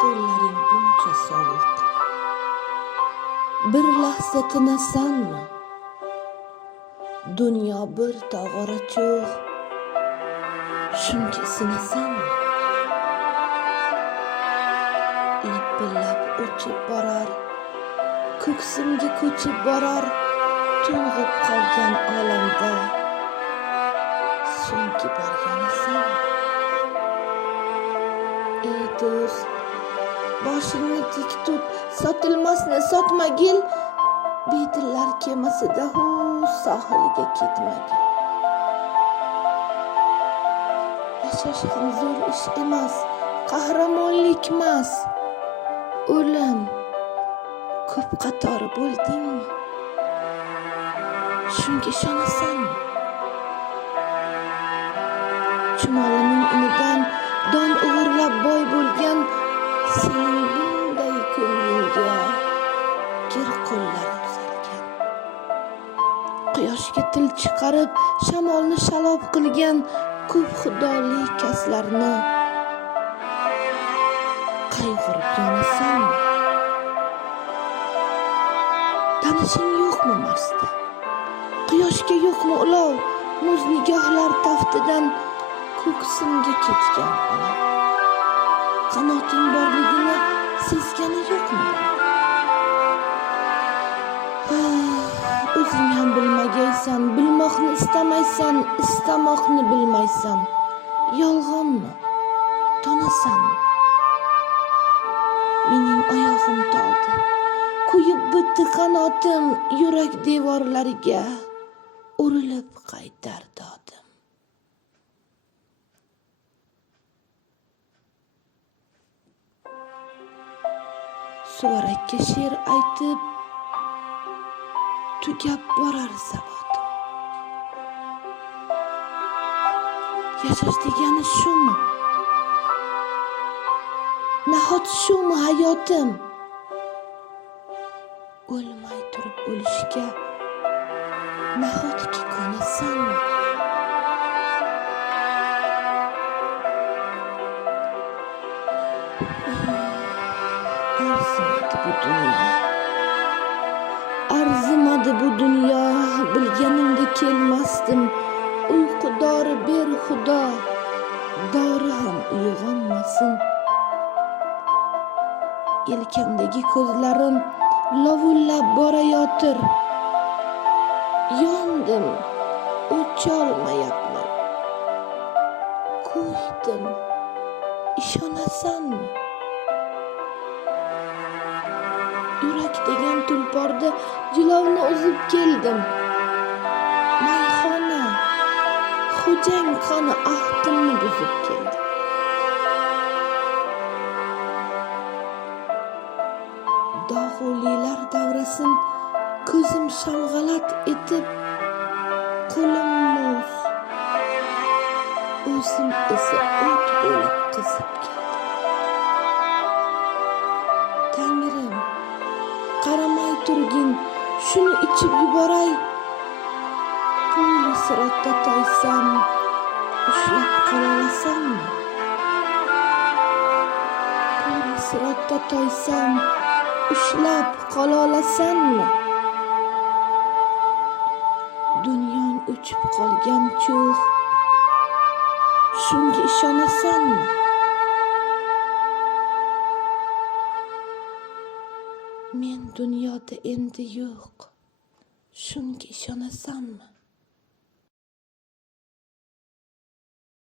qo'llaring uncha sovuq. Bir lahza tinasanmi? Dunyo bir tog'ora cho'g' shuncha sinasanmi? Lipillab o'chib borar ko'ksimga ko'chib borar to'ng'ib qolgan olamda. So'nggi borganasan ey do'st boshingni tik tut sotilmasni sotmagil betillar kemasida hu sohilga ketmagil yashash ham zo'r ish emas qahramonlikmas o'lim ko'p qatori bo'ldingmi? Shunga ishonasanmi chumolining inidan don o'g'irlab boy bo'lgan sening bunday ko'nglingga kir qo'llar uzalgan quyoshga til chiqarib shamolni shalob qilgan ko'p xudoli kaslarni qayg'urib yonasanmi tanishing yo'qmi marsda? Quyoshga yo'qmi ulov? Muz nigohlar taftidan ko'ksimga ketgan ona qanoting borligini sezgani yo'qmi? O'zing ham bilmagaysan bilmoqni istamaysan istamoqni bilmaysan. Yolg'onmi? Tonasanmi mening oyog'im toldi. Kuyib bitdi qanotim yurak devorlariga. Urilib qaytar dodim suvarakka she'r aytib tugab borar sabotim yashash degani shumi? Nahot shumi hayotim? O'lmay turib o'lishga nahotki ko'nasanmi? Arzimadi bu dunyo arzimadi bu dunyo bilganimda kelmasdim uyqu dori ber xudo dori ham uyg'onmasin yelkamdagi ko'zlarim lovullab borayotir yondim o'cholmayapman kuydim ishonasanmi yurak degan tulporda jilovni uzib keldim. Mayxona xo'jang qani ahdimni buzib keldim dog'ulilar davrasin ko'zim shalg'alat etib qo'lim muz o'zim esa o't bo'lib qizib keldim. Tangrim qaramay turgin. Shuni ichib yuboray. Poyli sirotda toysam ushlab qololasanmi poyli sirotda toysam ushlab qololasanmi dunyong o'chib qolgan cho'g' shunga ishonasanmi? Men dunyoda endi yo'q. Shunga ishonasanmi